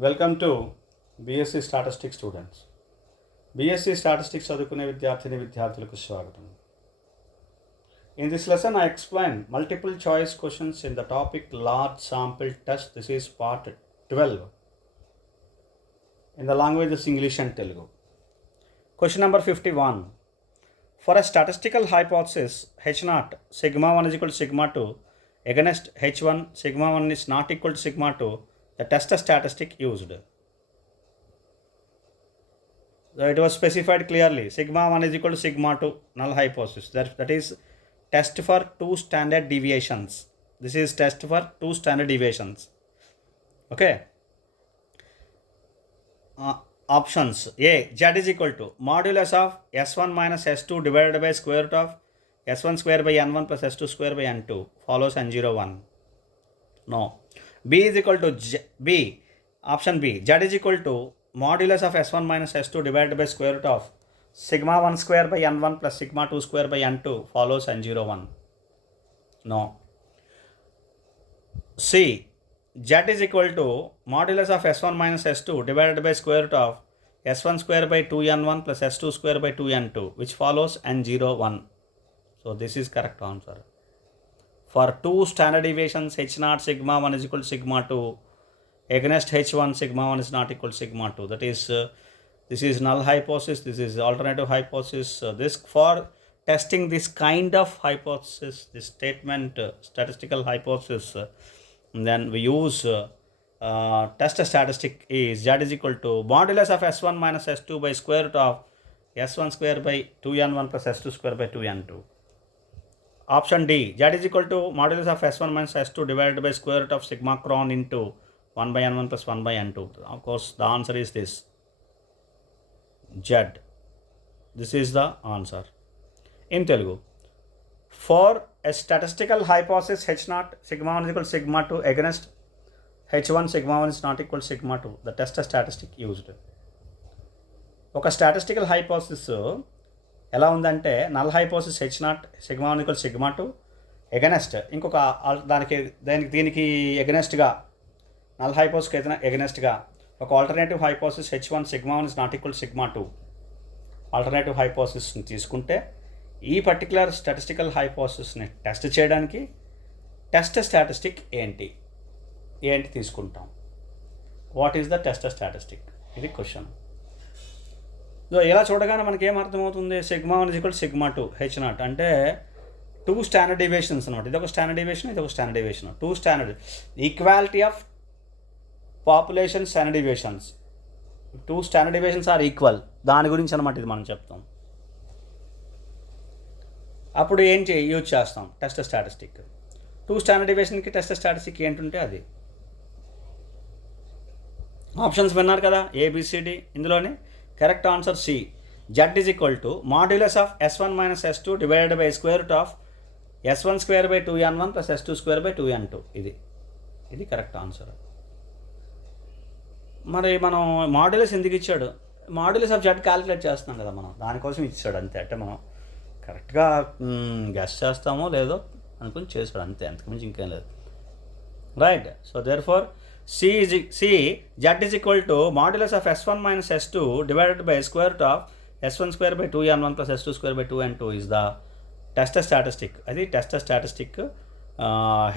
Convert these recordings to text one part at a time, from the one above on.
Welcome to BSc statistics students. BSc statistics చదువుకునే విద్యార్థులకు స్వాగతం. In this lesson, I explain multiple choice questions in the topic large sample test. This is part 12 in the languages English and Telugu. Question number 51. For a statistical hypothesis H0 sigma 1 is equal to sigma 2 against H1 sigma 1 is not equal to sigma 2, the test statistic used. So it was specified clearly. Sigma 1 is equal to sigma 2, null hypothesis. That is test for two standard deviations. This is test for two standard deviations. Okay. Options. A. Z is equal to modulus of S1 minus S2 divided by square root of S1 square by N1 plus S2 square by N2 follows N01. No. B is equal to B. Option B. Z is equal to modulus of S1 minus S2 divided by square root of sigma 1 square by N1 plus sigma 2 square by N2 follows N01. No. C. Z is equal to modulus of S1 minus S2 divided by square root of S1 square by 2N1 plus S2 square by 2N2, which follows N01. So this is correct answer. For two standard deviations H0 sigma 1 is equal to sigma 2 against H1 sigma 1 is not equal to sigma 2. That is this is null hypothesis, this is alternative hypothesis. This for testing this kind of hypothesis, this statement statistical hypothesis, then we use test statistic is Z is equal to modulus of S1 minus S2 by square root of S1 square by 2N1 plus S2 square by 2N2. Option D. Z is equal to modulus of S1 minus S2 divided by square root of sigma cron into 1 by N1 plus 1 by N2. Of course, the answer is this. Z. This is the answer. In Telugu. For a statistical hypothesis H0 sigma 1 is equal to sigma 2 against H1 sigma 1 is not equal to sigma 2, the test statistic used. ఒక statistical hypothesis ఎలా ఉందంటే null hypothesis H0 sigma 1 equal sigma 2 against ఇంకొక దీనికి ఎగనెస్ట్గా null హైపోథసిస్కి ఎగనెస్ట్గా ఒక alternative hypothesis H1 sigma 1 is not equal sigma 2 alternative హైపోథసిస్ని తీసుకుంటే ఈ పర్టికులర్ స్టాటిస్టికల్ హైపోథసిస్ని టెస్ట్ చేయడానికి టెస్ట్ స్టాటిస్టిక్ ఏంటి తీసుకుంటాం. What is the test statistic? ఇది క్వశ్చన్. ఇలా చూడగానే మనకి ఏం అర్థమవుతుంది? సిగ్మా 1 ఈక్వల్ సిగ్మా 2 H0 అంటే టూ స్టాండర్డ్ డివియేషన్స్ అనమాట. ఇది ఒక స్టాండర్డ్ డివియేషన్, ఇది ఒక standard deviation. Two standard equality of population standard deviations. Two standard deviations are equal. దాని గురించి అనమాట ఇది మనం చెప్తాం. అప్పుడు యూజ్ చేస్తాం టెస్ట్ స్టాటిస్టిక్. టూ స్టాండర్డ్ డివియేషన్కి టెస్ట్ స్టాటిస్టిక్ ఏంటంటే అది. ఆప్షన్స్ విన్నారు కదా, ఏబిసిడి. ఇందులోనే correct answer C. Z is equal to modulus of S1 minus S2 divided by square root of S1 square by 2N1 plus S2 square by 2N2. ఇది correct answer. మరి మనం మాడ్యులస్ ఎందుకు ఇచ్చాడు? మాడ్యులస్ ఆఫ్ Z క్యాలిక్యులేట్ చేస్తున్నాం కదా మనం, దానికోసం ఇచ్చాడు అంతే. అంటే మనం కరెక్ట్గా గెస్ చేస్తామో లేదో అనుకుని చేశాడు అంతే, అంతకుమించి ఇంకేం లేదు. Right. So therefore Z is equal to modulus of S1 minus S2 divided by square root of S1 square by 2N1 plus S2 square by 2N2 is the test statistic. అది test statistic.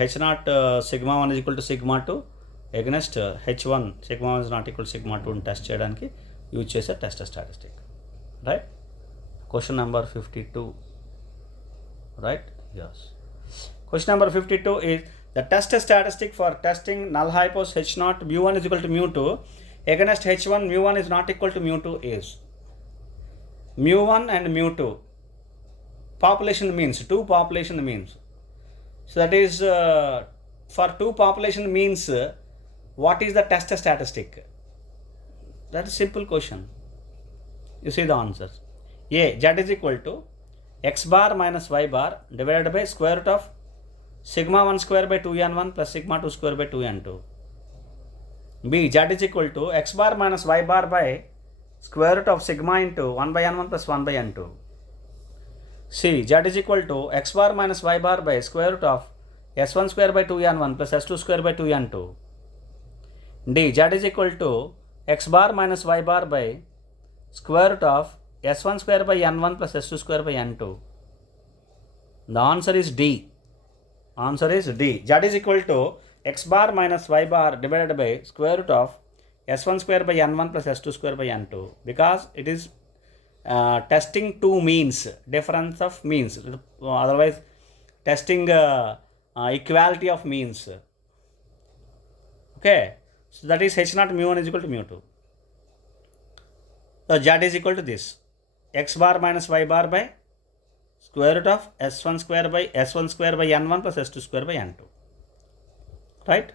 H0 sigma 1 is equal to sigma 2 against H1 sigma 1 is not equal to sigma 2 టెస్ట్ చేయడానికి యూజ్ చేసే test statistic. Right. Question number 52. Right. yes. Question number 52 is the test statistic for testing null hypothesis H0 mu1 is equal to mu2 against H1 mu1 is not equal to mu2 is. mu1 and mu2 population means, two population means. So that is for two population means what is the test statistic? That is simple question. You see the answers. A. Z is equal to x bar minus y bar divided by square root of sigma 1 square by 2N1 plus sigma 2 square by 2N2. B. Z is equal to x bar minus y bar by square root of sigma into 1 by N1 plus 1 by N2. C. Z is equal to x bar minus y bar by square root of s1 square by 2n1 plus s2 square by 2n2. D. Z is equal to x bar minus y bar by square root of s1 square by n1 plus s2 square by n2. The answer is D. Answer is D. Z is equal to x bar minus y bar divided by square root of s1 square by n1 plus s2 square by n2, because it is testing two means, difference of means, otherwise testing equality of means. Okay, so that is h naught mu1 is equal to mu2. So z is equal to this, x bar minus y bar by square root of s1 square by n1 plus s2 square by n2. Right?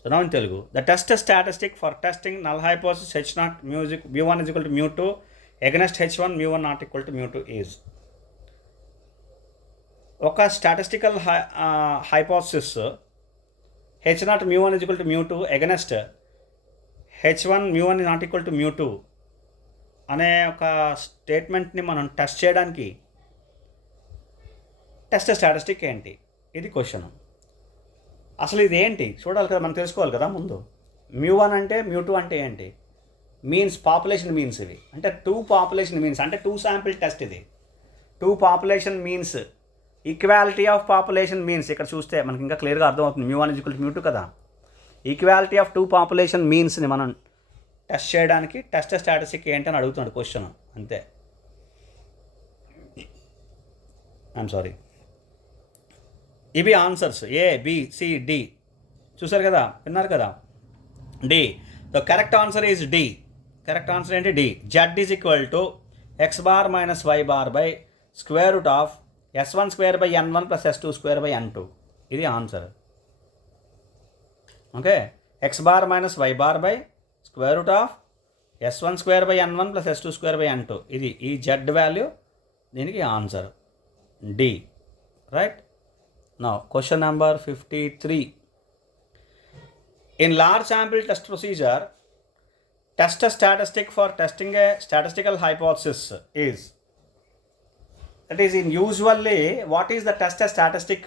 So now in Telugu, the test statistic for testing null hypothesis h naught mu1 is equal to mu2 against h1 mu1 not equal to mu2 is. ఒక statistical hypothesis h naught mu1 is equal to mu2 against h1 mu1 is not equal to mu2 అనే ఒక స్టేట్మెంట్ని మనం టెస్ట్ చేయడానికి test statistic ఏంటి, ఇది క్వశ్చన్. అసలు ఇది ఏంటి చూడాలి కదా, మనం తెలుసుకోవాలి కదా ముందు. mu1 అంటే mu2 అంటే ఏంటి, మీన్స్ పాపులేషన్ మీన్స్. ఇవి అంటే 2 పాపులేషన్ మీన్స్, అంటే 2 శాంపిల్ టెస్ట్. ఇది 2 population means, equality of population means. ఇక్కడ చూస్తే మనకి ఇంకా క్లియర్గా అర్థమవుతుంది, mu1 is equal to mu2 కదా. ఈక్వాలిటీ ఆఫ్ 2 పాపులేషన్ మీన్స్ని మనం టెస్ట్ చేయడానికి టెస్ట్ స్టాటిస్టిక్ ఏంటని అడుగుతున్నాడు క్వశ్చన్, అంతే. I'm sorry. ఇవి answers A, B, C, D. చూసారు కదా, విన్నారు కదా. D, the correct answer is D. Correct answer ఏంటి, D. Z is equal to X bar minus why bar by square root of s1 square by n1 plus s2 square by n2. ఇది answer. Okay, X bar minus why bar by square root of s1 square by n1 plus s2 square by n2. ఇది ఈ Z value, దీనికి answer D. Right. Now question number 53. In large sample test procedure, test a statistic for testing a statistical hypothesis is. That is, in usually, what is the test a statistic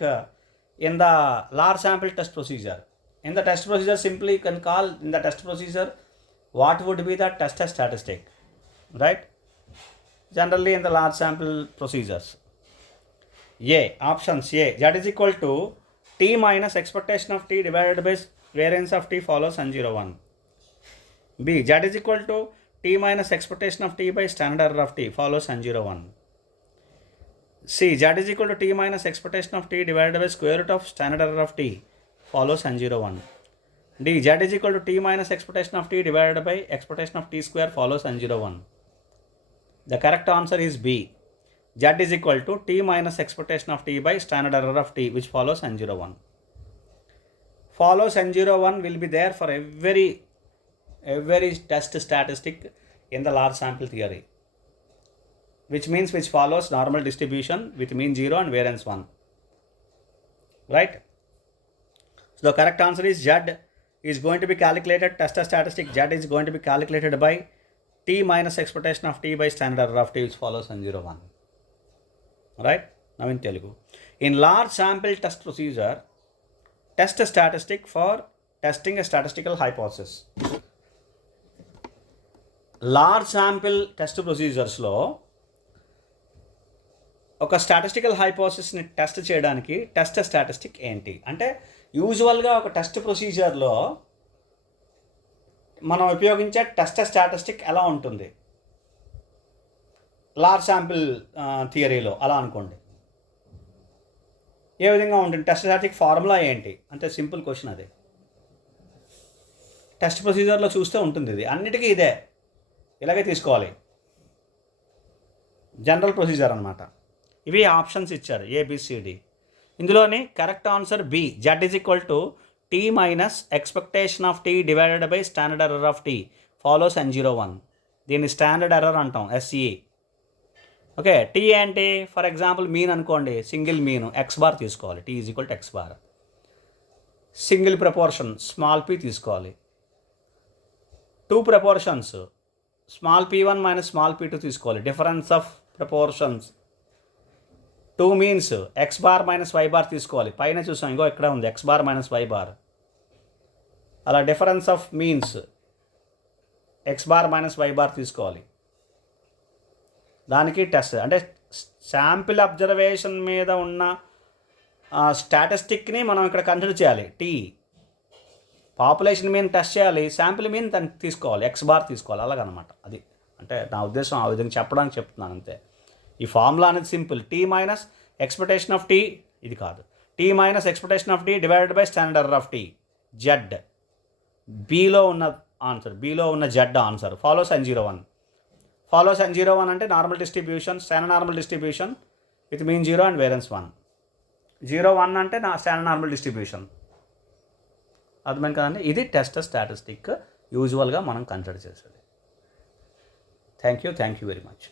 in the large sample test procedure? In the test procedure, simply you can call in the test procedure what would be the test a statistic, right? Generally in the large sample procedures. A, options A, z is equal to t minus expectation of t divided by variance of t follows n01. B, z is equal to t minus expectation of t by standard error of t follows n01. C, z is equal to t minus expectation of t divided by square root of standard error of t follows n01. D, z is equal to t minus expectation of t divided by expectation of t square follows n01. The correct answer is B. Z is equal to t minus expectation of t by standard error of t, which follows n01. Follows n01 will be there for every test statistic in the large sample theory, which means which follows normal distribution with mean 0 and variance 1. Right? So the correct answer is Z is going to be calculated, test statistic Z is going to be calculated by t minus expectation of t by standard error of t, which follows n01. Right? Now in Telugu. In large sample test procedure, test a statistic for testing a statistical hypothesis. Large sample test ప్రొసీజర్స్లో ఒక statistical హైపోథసిస్ని test చేయడానికి test statistic ఏంటి అంటే, యూజువల్గా ఒక టెస్ట్ ప్రొసీజర్లో మనం ఉపయోగించే టెస్ట్ స్టాటిస్టిక్ ఎలా ఉంటుంది లార్జ్ శాంపిల్ థియరీలో అలా అనుకోండి. ఏ విధంగా ఉంటుంది, టెస్ట్ స్టాటిస్టిక్ ఫార్ములా ఏంటి అంటే సింపుల్ క్వశ్చన్. అదే టెస్ట్ ప్రొసీజర్లో చూస్తే ఉంటుంది. ఇది అన్నిటికీ ఇదే, ఇలాగే తీసుకోవాలి. జనరల్ ప్రొసీజర్ అనమాట. ఇవి ఆప్షన్స్ ఇచ్చారు ఏబిసిడి. ఇందులోని correct answer B, Z is equal to t minus expectation of tea divided by standard error of t follows n01. దీన్ని స్టాండర్డ్ ఎర్రర్ అంటాం, ఎస్ఈ. ఓకే, టీ ఏంటి, ఫర్ ఎగ్జాంపుల్ మీన్ అనుకోండి, single mean x bar తీసుకోవాలి, t is equal to X bar. Single proportion small p తీసుకోవాలి. 2 proportions small p1 minus small p2 తీసుకోవాలి, difference of proportions. 2 means X bar minus why bar తీసుకోవాలి. పైన చూసాం, ఇంకో ఇక్కడ ఉంది X bar minus why bar. అలా difference of means X bar minus why bar తీసుకోవాలి. దానికి టెస్ట్ అంటే శాంపిల్ అబ్జర్వేషన్ మీద ఉన్న స్టాటిస్టిక్ని మనం ఇక్కడ కన్సిడర్ చేయాలి. పాపులేషన్ మీన్ టెస్ట్ చేయాలి, శాంపిల్ మీన్ దాన్ని తీసుకోవాలి, ఎక్స్ బార్ తీసుకోవాలి, అలాగనమాట. అది అంటే నా ఉద్దేశం ఆ విధంగా చెప్పడానికి చెప్తున్నాను అంతే. ఈ ఫార్ములా అనేది simple, T minus expectation of T, ఇది కాదు, T minus expectation of tea divided by standard error of T, Z. బీలో ఉన్న Z answer. Follows N01. Follows N01 అంటే normal distribution, standard normal distribution with mean 0 and variance 1. 0, 1 అంటే నా standard normal distribution. అర్థమైంది కదండి. ఇది టెస్ట్ స్టాటిస్టిక్ యూజువల్గా మనం కన్సిడర్ చేసేది. Thank you very much.